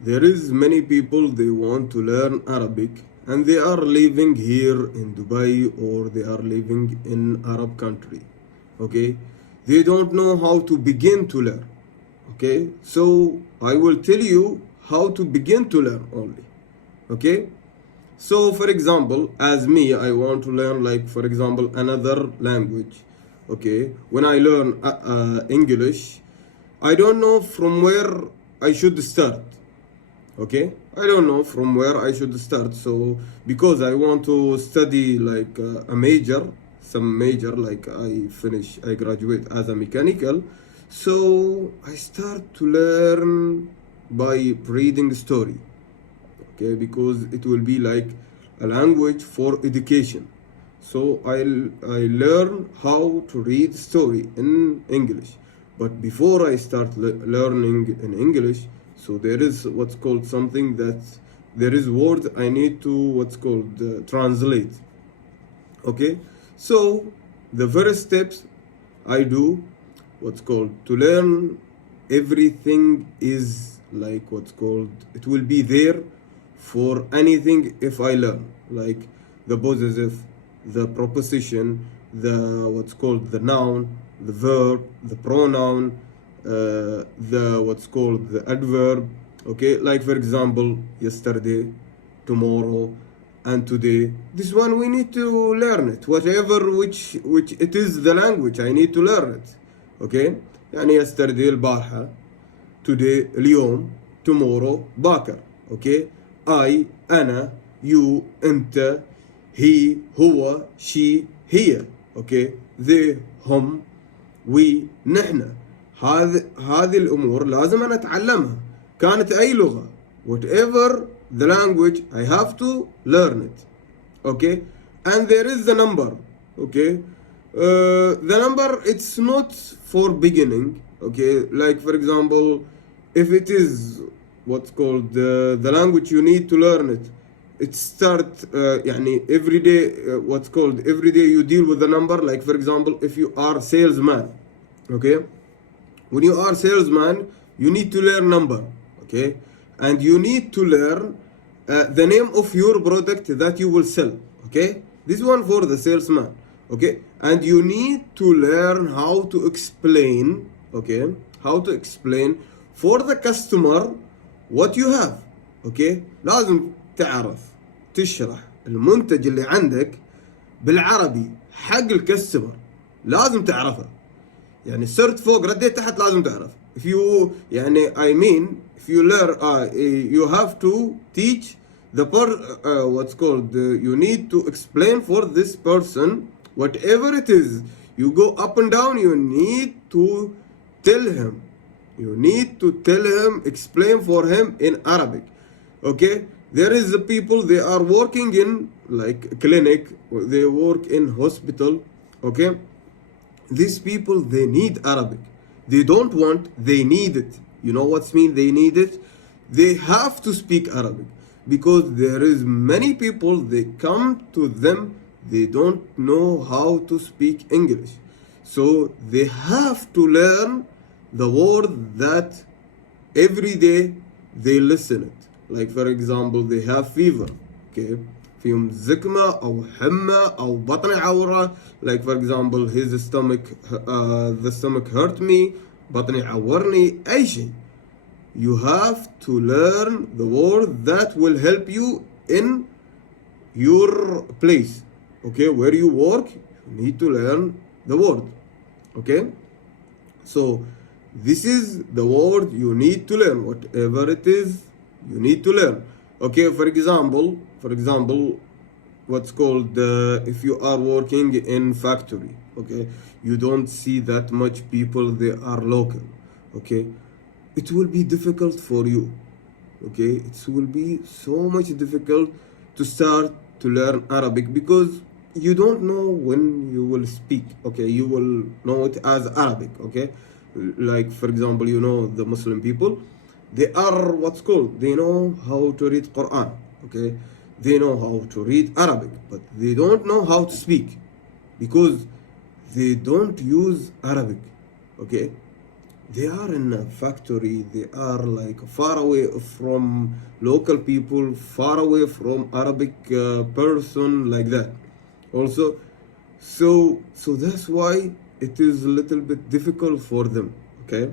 There is many people they want to learn Arabic and they are living here in Dubai or they are living in Arab country. Okay? They don't know how to begin to learn. Okay? So I will tell you how to begin to learn only. Okay? So for example, as me, I want to learn like for example another language. Okay? When I learn English, I don't know from where I should start. Okay, I don't know from where I should start. So because I want to study like a major, some major, like I graduate as a mechanical, so I start to learn by reading story. Okay, because it will be like a language for education. So I learn how to read story in English. But before I start learning in English, so there is what's called something that there is words I need to what's called translate. Okay, so the first steps I do what's called to learn everything is like what's called it will be there for anything if I learn like the possessive, the proposition, the what's called the noun, the verb, the pronoun, the what's called the adverb. Okay, like for example yesterday, tomorrow, and today. This one we need to learn it, whatever which it is the language I need to learn it. Okay, يعني yesterday البارحة, today اليوم, tomorrow باكر. Okay, I, أنا, you, أنت, he, هو, she, هي. Okay, they, هم, we, نحن. هذه الأمور لازم أنا أتعلمها كانت أي لغة, whatever the language I have to learn it. Okay, and there is the number. Okay, the number it's not for beginning. Okay, like for example if it is what's called the language you need to learn it, it start يعني every day what's called every day you deal with the number. Like for example if you are salesman, okay, when you are salesman you need to learn number. Okay, and you need to learn the name of your product that you will sell. Okay, this one for the salesman. Okay, and you need to learn how to explain. Okay, how to explain for the customer what you have. Okay, لازم تعرف تشرح المنتج اللي عندك بالعربي حق الكاستمر, لازم تعرفه. يعني صرت فوق رديت تحت لازم تعرف. If you يعني I mean if you learn you have to teach the what's called you need to explain for this person whatever it is. You go up and down, you need to tell him. You need to tell him, explain for him in Arabic. Okay, there is the people they are working in like clinic, they work in hospital. Okay, these people they need Arabic. They don't want, they need it. You know what's mean they need it? They have to speak Arabic because there is many people they come to them they don't know how to speak English. So they have to learn the word that every day they listen it. Like for example they have fever. Okay, فيهم زكمة أو حمى أو بطن عورة. Like for example his stomach the stomach hurt me, بطني عورني, أي شيء. You have to learn the word that will help you in your place. Okay, where you work you need to learn the word. Okay, so this is the word you need to learn, whatever it is you need to learn. Okay, for example what's called if you are working in factory, okay, you don't see that much people, they are local. Okay, it will be difficult for you. Okay, it will be so much difficult to start to learn Arabic because you don't know when you will speak. Okay, you will know it as Arabic. Okay, like for example you know the Muslim people, they are what's called, they know how to read Quran. Okay, they know how to read Arabic, but they don't know how to speak because they don't use Arabic. Okay, they are in a factory, they are like far away from local people, far away from Arabic person, like that also. So that's why it is a little bit difficult for them, okay?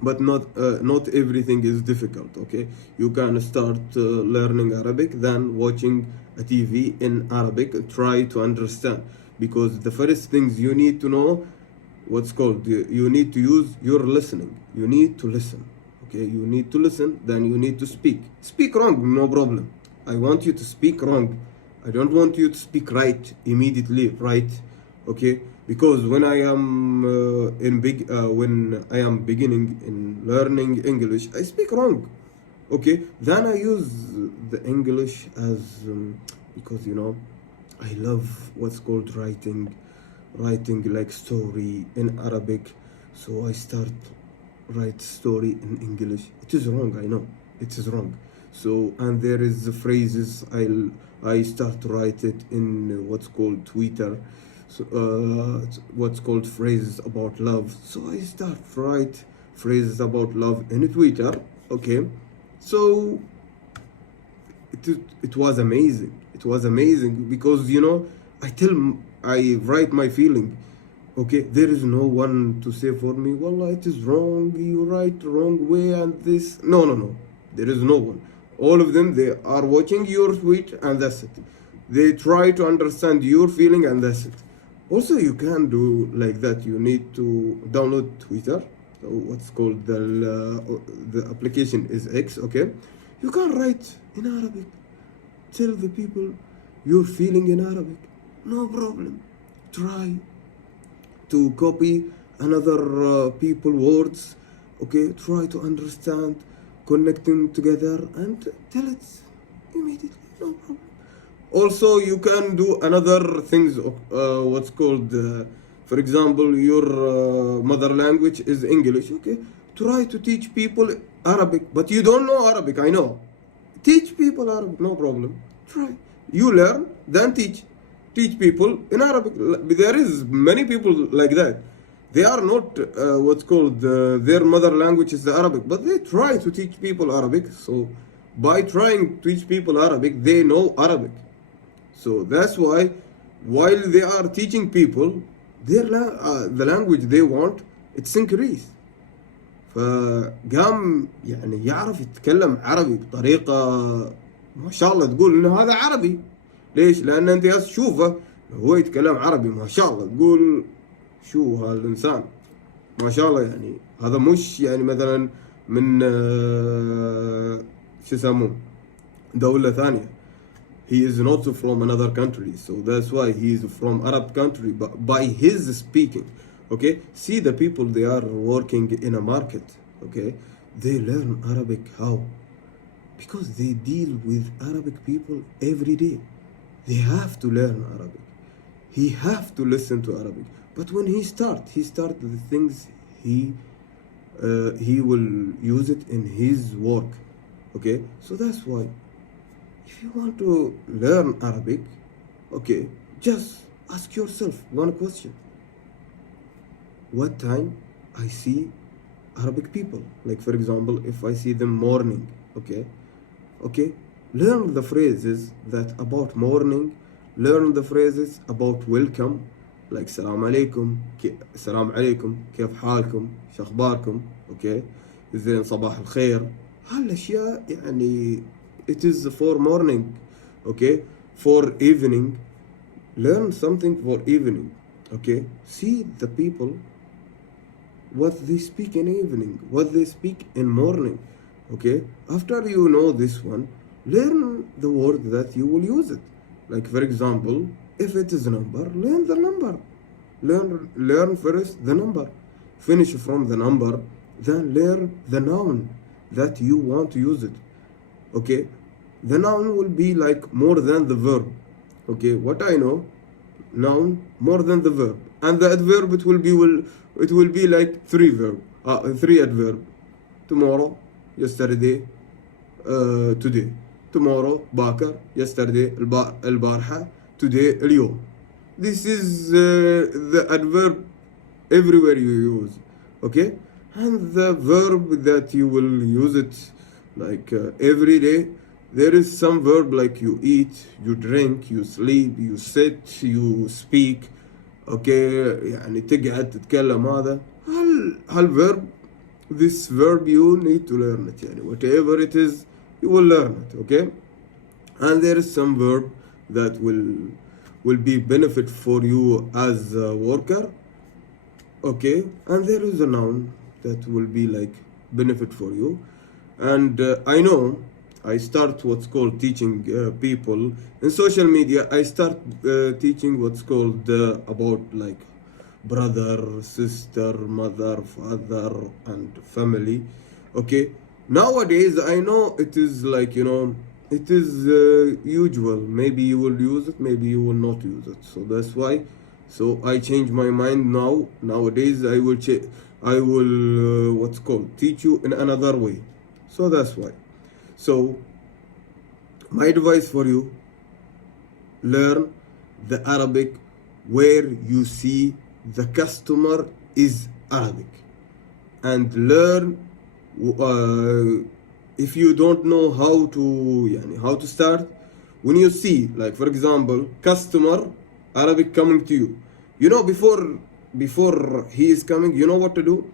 But not everything is difficult, okay? You can start learning Arabic, then watching a TV in Arabic, try to understand, because the first things you need to know, what's called, you need to use your listening. You need to listen, okay? You need to listen, then you need to speak wrong, no problem. I want you to speak wrong. I don't want you to speak right immediately, right? Okay? Because when I am when I am beginning in learning English, I speak wrong. Okay? Then I use the English as because I love what's called writing like story in Arabic. So I start write story in English. It is wrong, I know. It is wrong. So, and there is the phrases I start to write it in what's called Twitter. So, what's called phrases about love. So I start to write phrases about love in Twitter. Okay. So it was amazing. It was amazing because I write my feeling. Okay, there is no one to say for me, well, it is wrong, you write the wrong way, and this. No. There is no one. All of them, they are watching your tweet, and that's it. They try to understand your feeling, and that's it. Also, you can do like that. You need to download Twitter. So what's called the application is X. Okay, you can write in Arabic. Tell the people your feeling in Arabic. No problem. Try to copy another people words. Okay, try to understand, connect them together, and tell it immediately. No problem. Also, you can do another things. What's called, for example, your mother language is English. Okay, try to teach people Arabic, but you don't know Arabic. I know. Teach people Arabic. No problem. Try. You learn, then teach. Teach people in Arabic. There is many people like that. They are not what's called their mother language is the Arabic, but they try to teach people Arabic. So by trying to teach people Arabic, they know Arabic. So that's why while they are teaching people the language they want, it's increased. فقام يعني يعرف يتكلم عربي بطريقة ما شاء الله، تقول إنه هذا عربي. ليش؟ لأن أنت تشوفه هو يتكلم عربي ما شاء الله، تقول شو هذا الإنسان ما شاء الله. يعني هذا مش يعني مثلا من شو يسمون دولة ثانية. He is not from another country, so that's why he is from Arab country. But by his speaking, okay. See the people, they are working in a market. Okay, they learn Arabic how? Because they deal with Arabic people every day. They have to learn Arabic. He have to listen to Arabic. But when he start the things he will use it in his work. Okay, so that's why if you want to learn Arabic, okay, just ask yourself one question. What time I see Arabic people? Like for example, if I see them morning, okay, learn the phrases that about morning, learn the phrases about welcome, like salam alaikum, كيف حالكم, شخباركم, okay, زين صباح الخير. هالاشياء يعني it is for morning, okay. For evening, learn something for evening, okay. See the people what they speak in evening, what they speak in morning, okay. After you know this one, learn the word that you will use it. Like for example, if it is a number, learn the number. Learn first the number. Finish from the number, then learn the noun that you want to use it. Okay, the noun will be like more than the verb. Okay, what I know, noun more than the verb, and the adverb it will be like three adverb. Tomorrow, yesterday, today. Tomorrow, باكر. Yesterday, البارحة. Today, اليوم. This is the adverb everywhere you use. Okay, And the verb that you will use it like every day, there is some verb like you eat, you drink, you sleep, you sit, you speak. اوكي يعني تقعد تتكلم هذا هل verb, this verb you need to learn it يعني whatever it is you will learn it. Okay, and there is some verb that will be benefit for you as a worker. Okay, and there is a noun that will be like benefit for you. And I know I start what's called teaching people in social media. I start teaching what's called about like brother, sister, mother, father, and family. Okay, nowadays I know it is like, you know, it is usual. Maybe you will use it, maybe you will not use it. So that's why. So I change my mind now. Nowadays I will what's called teach you in another way. So that's why. So my advice for you, learn the Arabic where you see the customer is Arabic, and learn if you don't know how to start, when you see like for example customer Arabic coming to you, you know, before he is coming, you know what to do.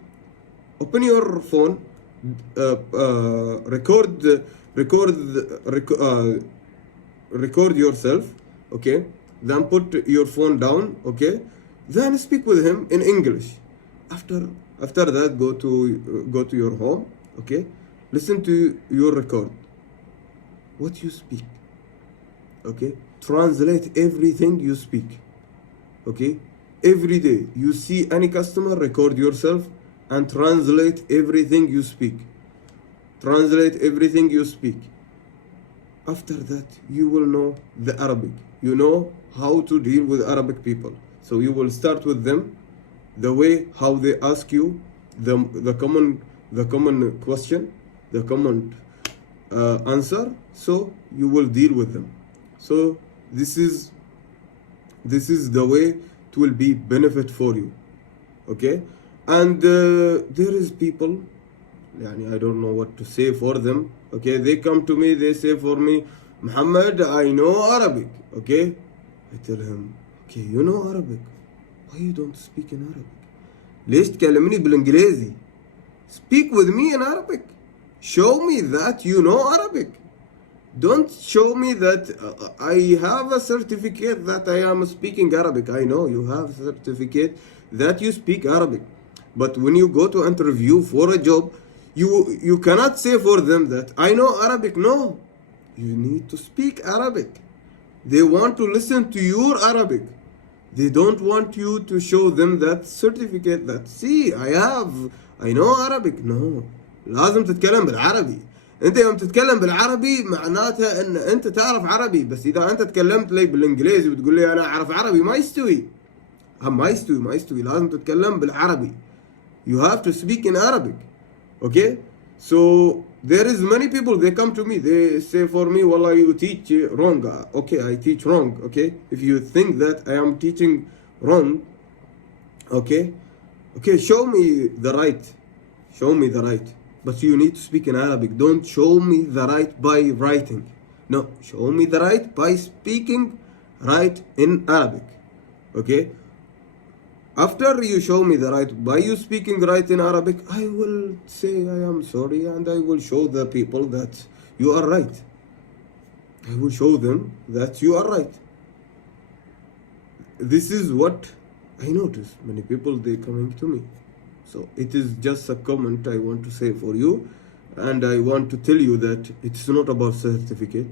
Open your phone, record yourself. Okay, then put your phone down. Okay, then speak with him in English. After that, go to your home. Okay, listen to your record, what you speak. Okay, translate everything you speak. Okay, every day you see any customer, record yourself and translate everything you speak. Translate everything you speak. After that, you will know the Arabic. You know how to deal with Arabic people. So you will start with them, the way how they ask you, the common question, the common answer. So you will deal with them. So this is the way it will be benefit for you. Okay, and there is people, I don't know what to say for them. Okay, they come to me, they say for me, Muhammad, I know Arabic. Okay, I tell him, okay, you know Arabic, why you don't speak in Arabic? ليش تكلمني بالإنجليزي? Speak with me in Arabic. Show me that you know Arabic. Don't show me that I have a certificate that I am speaking Arabic. I know you have a certificate that you speak Arabic. But when you go to interview for a job, you cannot say for them that I know Arabic. No, you need to speak Arabic. They want to listen to your Arabic. They don't want you to show them that certificate that see I know Arabic. No, لازم تتكلم بالعربي. انت يوم تتكلم بالعربي معناتها ان انت تعرف عربي. بس اذا انت تكلمت لي بالانجليزي وتقول لي انا اعرف عربي ما يستوي. ما يستوي. لازم تتكلم بالعربي. You have to speak in Arabic. Okay, so there is many people, they come to me, they say for me, wallah, you teach wrong. Okay, I teach wrong. Okay, if you think that I am teaching wrong, okay, show me the right, but you need to speak in Arabic. Don't show me the right by writing. No, show me the right by speaking right in Arabic. Okay, after you show me the right by you speaking right in Arabic, I will say I am sorry, and I will show the people that you are right. I will show them that you are right. This is what I notice. Many people, they coming to me. So it is just a comment I want to say for you, and I want to tell you that it's not about certificate.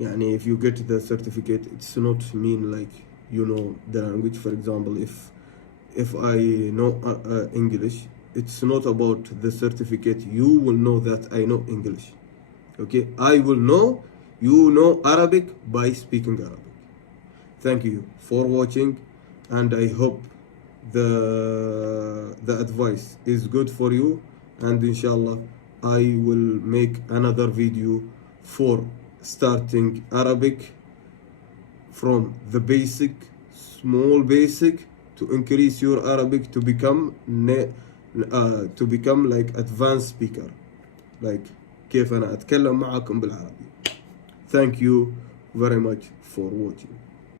Yani if you get the certificate, it's not mean like you know the language. For example, if I know English, it's not about the certificate. You will know that I know English. Okay, I will know you know Arabic by speaking Arabic. Thank you for watching, and I hope the advice is good for you, and inshallah I will make another video for starting Arabic from the small basic, to increase your Arabic to become to become like advanced speaker, like كيف أنا أتكلم معكم بالعربي. Thank you very much for watching.